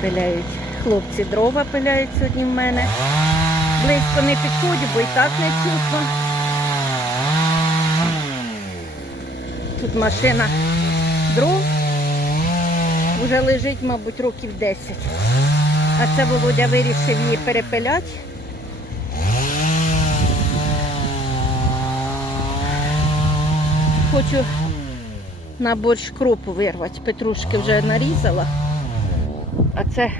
Пиляють хлопці дрова пиляють сьогодні в мене. Близько не підходять, бо і так не чутно. Тут машина дров. Вже лежить, мабуть, років 10. А це Володя вирішив її перепиляти. Хочу на борщ кропу вирвати. Петрушки вже нарізала. А це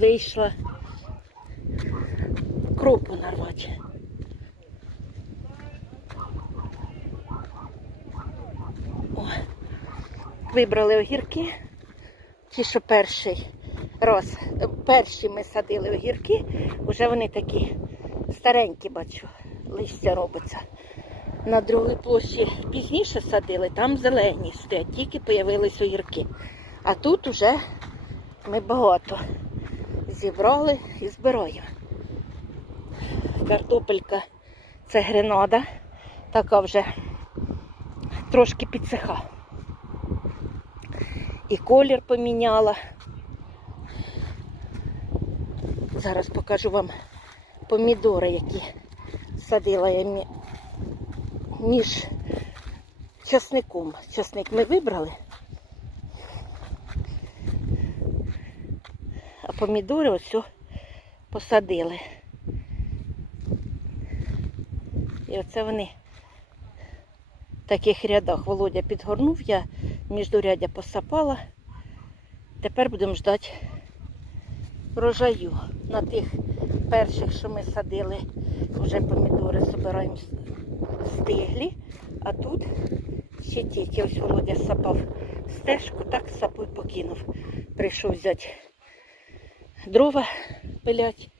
вийшла кропу нарвати. О, вибрали огірки. Ті, що перший раз, перші ми садили огірки, вже вони такі старенькі, бачу, листя робиться. На другій площі пізніше садили, там зелені стоять, тільки появились огірки. А тут уже ми багато зібрали і збираємо. Картопелька це гренада, така вже трошки підсиха. І колір поміняла. Зараз покажу вам помідори, які садила я між часником. Часник ми вибрали. А помідори ось посадили. І оце вони в таких рядах Володя підгорнув, я міждурядя посапала. Тепер будемо ждати врожаю. На тих перших, що ми садили, вже помідори збираємо стиглі, а тут ще тільки ось Володя сапав стежку, так сапу й покинув. Прийшов взяти дрова пилять.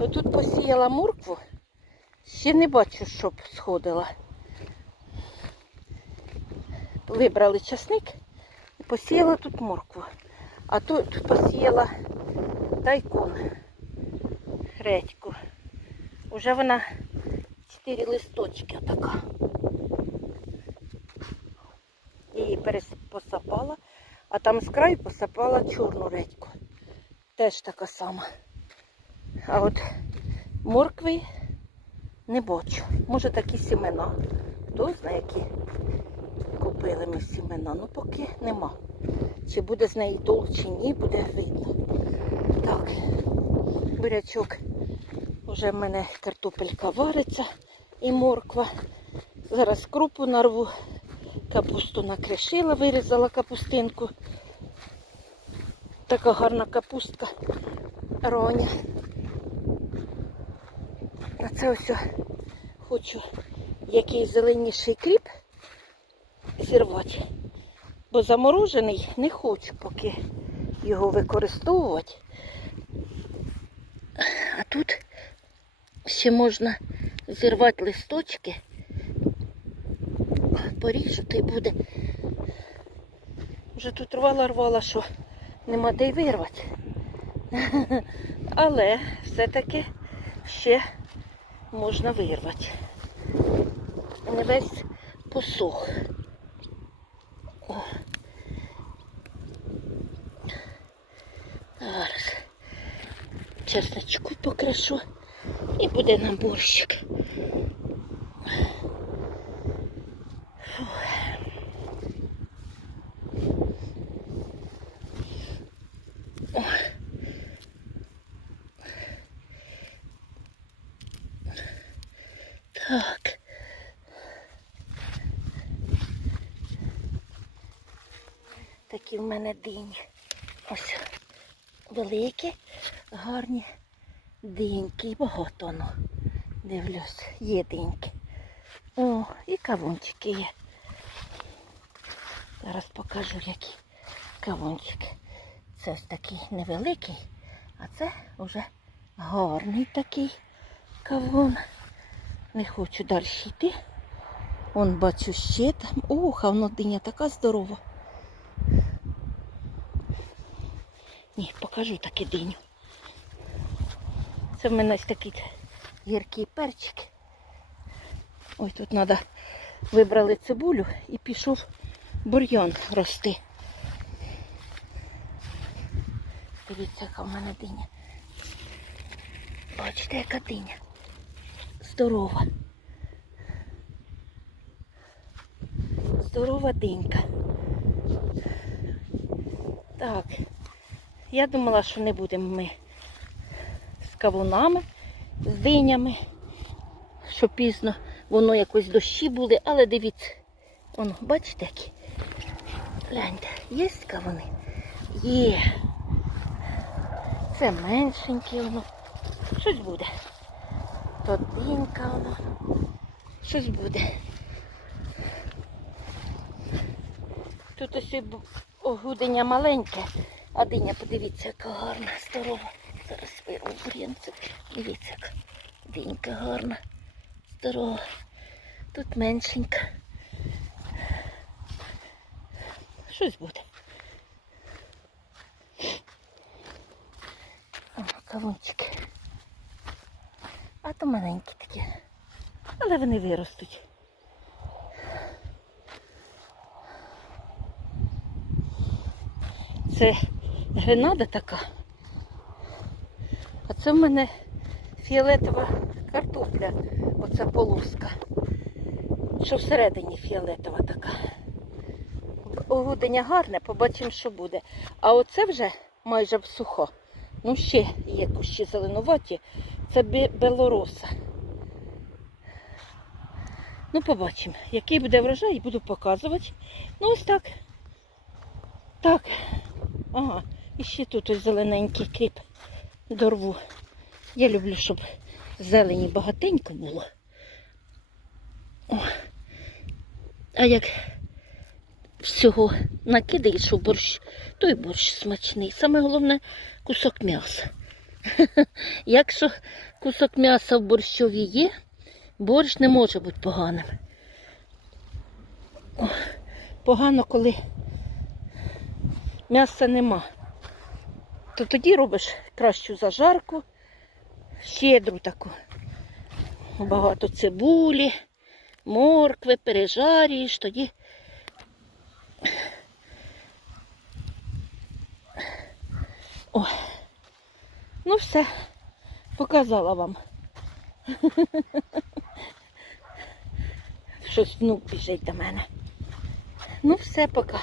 Отут посіяла моркву, ще не бачу, щоб сходила. Вибрали часник і посіяла тут моркву. А тут посіяла тайкон, редьку. Уже вона чотири листочки така. Її посапала, а там з краю посапала чорну редьку. Теж така сама. А от моркви не бачу. Може такі сімена. Хто знає, які купили ми сімена. Ну поки нема. Чи буде з неї толк, чи ні, буде видно. Так, бурячок. Уже в мене картопелька вариться і морква. Зараз крупу нарву, капусту накришила, вирізала капустинку. Така гарна капустка роня. А це ось хочу якийсь зеленіший кріп зірвати. Бо заморожений не хочу поки його використовувати. А тут ще можна зірвати листочки. Поріжу, то й буде. Вже тут рвала-рвала, що нема де й вирвати. Але все-таки ще можна вирвати. Не весь посох. О. Зараз чесночку покрашу і буде нам борщик. Так. Такі в мене дині. Ось великі, гарні диньки. Багато воно. Дивлюсь, є диньки. О, і кавунчики є. Зараз покажу, які кавунчики. Це ось такий невеликий, а це вже гарний такий кавун. Не хочу далі йти. Вон бачу ще там. Ох, а воно диня така здорова. Ні, покажу таки диню. Це в мене ось такий гіркі перчики. Ой, тут треба вибрали цибулю і пішов бур'ян рости. Дивіться, яка в мене диня. Бачите, яка диня. Здорова. Здорова динька. Так. Я думала, що не будемо ми кавунами, з динями, що пізно воно якось дощі були, але дивіться, воно, бачите, які? Гляньте, є кавуни? Є. Це меншеньке воно. Щось буде. То динька воно. Щось буде. Тут ось огудення маленьке, а диня, подивіться, яка гарна, здорова. Зараз вирву бур'янцю. Дивіться, яка динька гарна, здорова. Тут меншенька. Щось буде. Кавунчики. А то маленькі такі. Але вони виростуть. Це гренада така. А це в мене фіолетова картопля. Оця полоска. Що всередині фіолетова така. Огудення гарне, побачимо, що буде. А оце вже майже сухо. Ну, ще є кущі зеленуваті. Це белороса. Ну, побачимо, який буде врожай, буду показувати. Ну, ось так. Так. Ага, і ще тут ось зелененький кріп дорву. Я люблю, щоб зелені багатенько було. О. А як всього накидаєш у борщ, то й борщ смачний. Саме головне кусок м'яса. Якщо кусок м'яса в борщові є, борщ не може бути поганим. О, Погано, коли м'яса нема. То тоді робиш кращу зажарку, щедру таку. Багато цибулі, моркви, пережарюєш, тоді. О, ну все, показала вам. Щось внук біжить до мене. Ну все, пока.